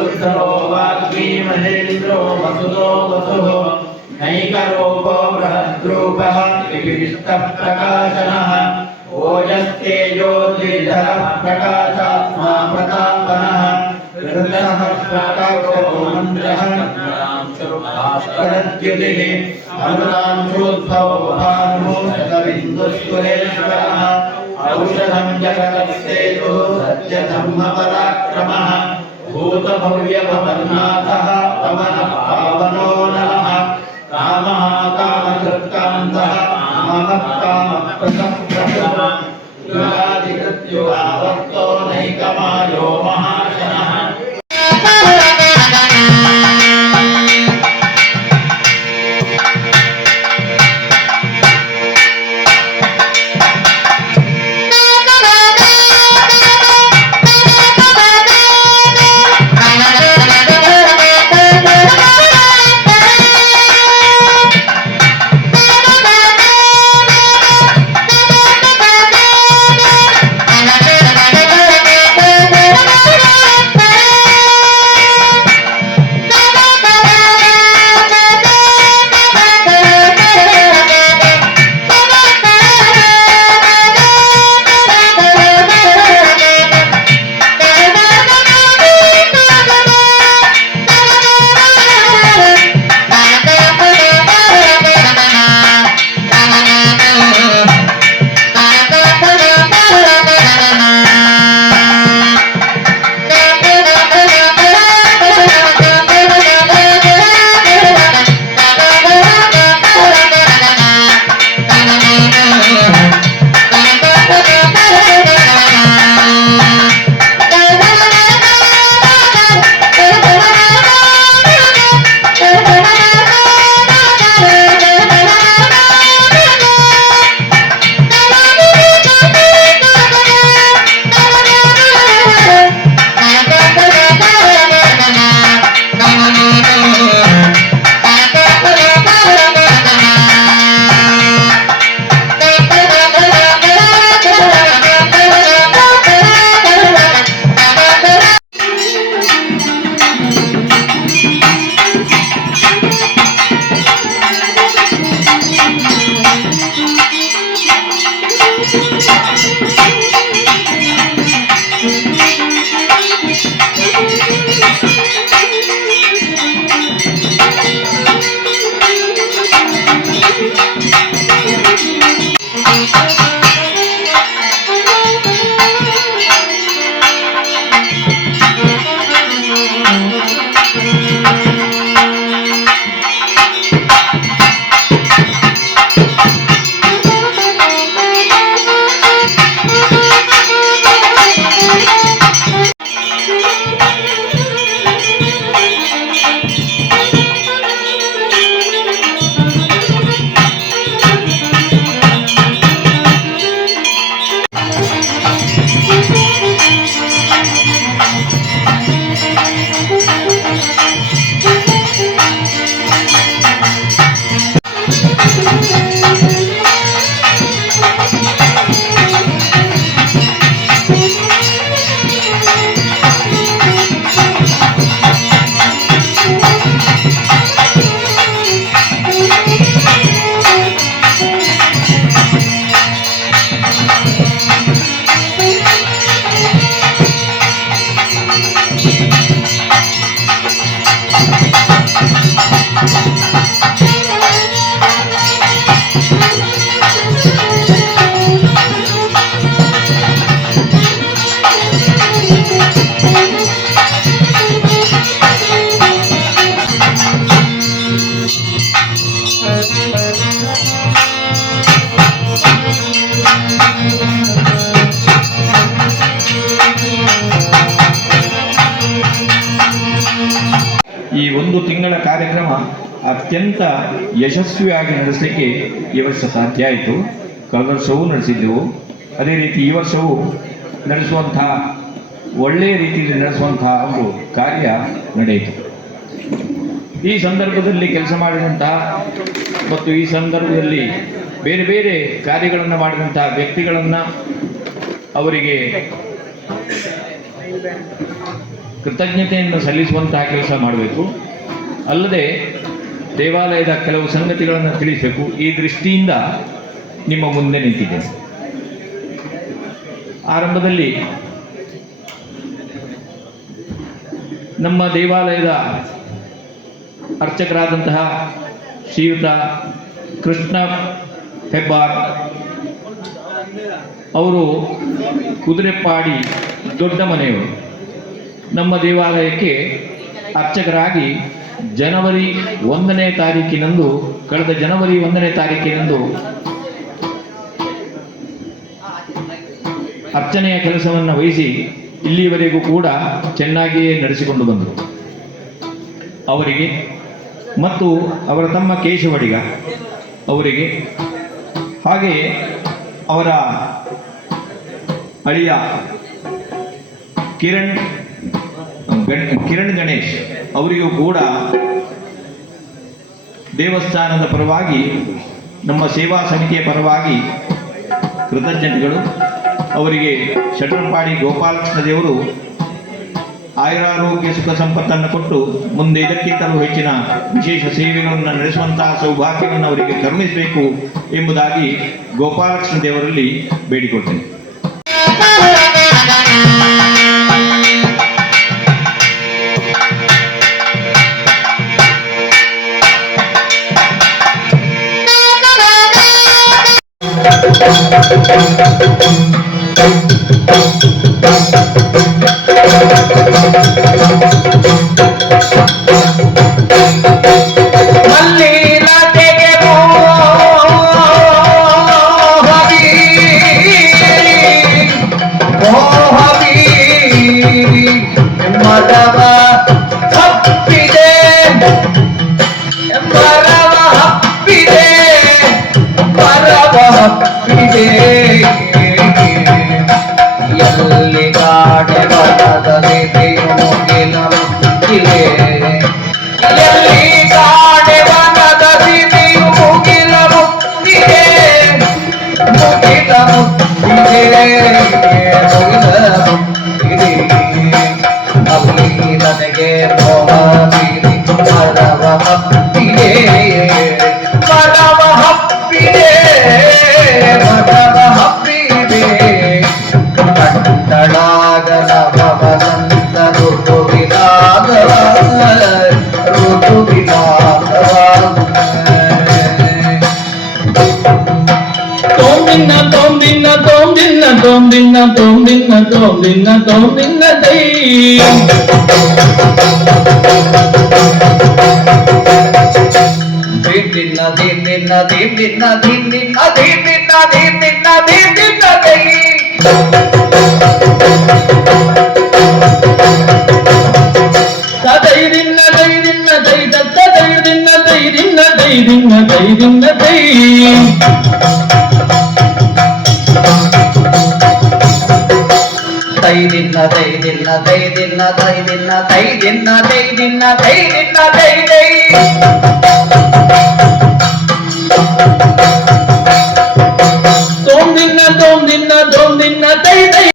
रुद्रो वाग्मीमहेन्द्रो वसुतो वसुः नैकरूपो बृहद्रूपः विशिष्टः प्रकाशनः ओजस्तेजोद्विधः प्रकाशात्मा प्रतापनः हृदयः मन्त्रः शरद्युतिः जगदस्तेतुः सत्यधर्मपराक्रमः भूतभव्यभवन्नाथः पवनः पावनो नरः कामः कामकृत्कान्तः कामः कामप्रसप्रसः युगाधिकृत्युगावर्तो ಅತ್ಯಂತ ಯಶಸ್ವಿಯಾಗಿ ನಡೆಸಲಿಕ್ಕೆ ಈ ವರ್ಷ ಸಾಧ್ಯ ಆಯಿತು. ಕಳೆದ ನಡೆಸಿದ್ದೆವು. ಅದೇ ರೀತಿ ಈ ವರ್ಷವೂ ನಡೆಸುವಂತಹ ಒಳ್ಳೆಯ ರೀತಿಯಲ್ಲಿ ನಡೆಸುವಂತಹ ಒಂದು ಕಾರ್ಯ ನಡೆಯಿತು. ಈ ಸಂದರ್ಭದಲ್ಲಿ ಕೆಲಸ ಮಾಡಿದಂತಹ ಮತ್ತು ಈ ಸಂದರ್ಭದಲ್ಲಿ ಬೇರೆ ಬೇರೆ ಕಾರ್ಯಗಳನ್ನು ಮಾಡಿದಂತಹ ವ್ಯಕ್ತಿಗಳನ್ನು ಅವರಿಗೆ ಕೃತಜ್ಞತೆಯನ್ನು ಸಲ್ಲಿಸುವಂತಹ ಕೆಲಸ ಮಾಡಬೇಕು. ಅಲ್ಲದೆ ದೇವಾಲಯದ ಕೆಲವು ಸಂಗತಿಗಳನ್ನು ತಿಳಿಸಬೇಕು. ಈ ದೃಷ್ಟಿಯಿಂದ ನಿಮ್ಮ ಮುಂದೆ ನಿಂತಿದ್ದೇನೆ ಆರಂಭದಲ್ಲಿ ನಮ್ಮ ದೇವಾಲಯದ ಅರ್ಚಕರಾದಂತಹ ಶ್ರೀಯುತ ಕೃಷ್ಣ ಹೆಬ್ಬಾರ್ ಅವರು ಕುದುರೆಪ್ಪಾಡಿ ದೊಡ್ಡ ಮನೆಯವರು. ನಮ್ಮ ದೇವಾಲಯಕ್ಕೆ ಅರ್ಚಕರಾಗಿ ಜನವರಿ ಒಂದನೇ ತಾರೀಕಿನಂದು, ಕಳೆದ ಜನವರಿ ಒಂದನೇ ತಾರೀಕಿನಂದು ಅರ್ಚನೆಯ ಕೆಲಸವನ್ನು ವಹಿಸಿ ಇಲ್ಲಿವರೆಗೂ ಕೂಡ ಚೆನ್ನಾಗಿಯೇ ನಡೆಸಿಕೊಂಡು ಬಂದರು. ಅವರಿಗೆ ಮತ್ತು ಅವರ ತಮ್ಮ ಕೇಶವಡಿಗ ಅವರಿಗೆ ಹಾಗೆ ಅವರ ಅಳಿಯ ಕಿರಣ್ ಕಿರಣ್ ಗಣೇಶ್ ಅವರಿಗೂ ಕೂಡ ದೇವಸ್ಥಾನದ ಪರವಾಗಿ, ನಮ್ಮ ಸೇವಾ ಸಮಿತಿಯ ಪರವಾಗಿ ಕೃತಜ್ಞತೆಗಳು. ಅವರಿಗೆ ಶಟರ್ಪಾಡಿ ಗೋಪಾಲಕೃಷ್ಣ ದೇವರು ಆಯುರಾರೋಗ್ಯ ಸುಖ ಸಂಪತ್ತನ್ನು ಕೊಟ್ಟು ಮುಂದೆ ಇದಕ್ಕಿಂತಲೂ ಹೆಚ್ಚಿನ ವಿಶೇಷ ಸೇವೆಗಳನ್ನು ನಡೆಸುವಂತಹ ಸೌಭಾಗ್ಯವನ್ನು ಅವರಿಗೆ ಕರುಣಿಸಬೇಕು ಎಂಬುದಾಗಿ ಗೋಪಾಲಕೃಷ್ಣ ದೇವರಲ್ಲಿ ಬೇಡಿಕೊಳ್ತೇನೆ. Thank you. తొందింగ తొందింగ తొందింగ తొందింగ దై దిన్న దిన్న దిన్న దిన్న దిన్న దిన్న దిన్న దిన్న దిన్న దై దై దిన్న దై దిన్న దై దత్త దై దిన్న దై దిన్న దై దిన్న దై దిన్న దై ತೈದಿನ್ನ ತೈದಿನ್ನ ತೈದಿನ್ನ ತೈದಿನ್ನ ತೈದಿನ್ನ ತೈದಿನ್ನ ತೈದಿನ್ನ ತೈ ತೈ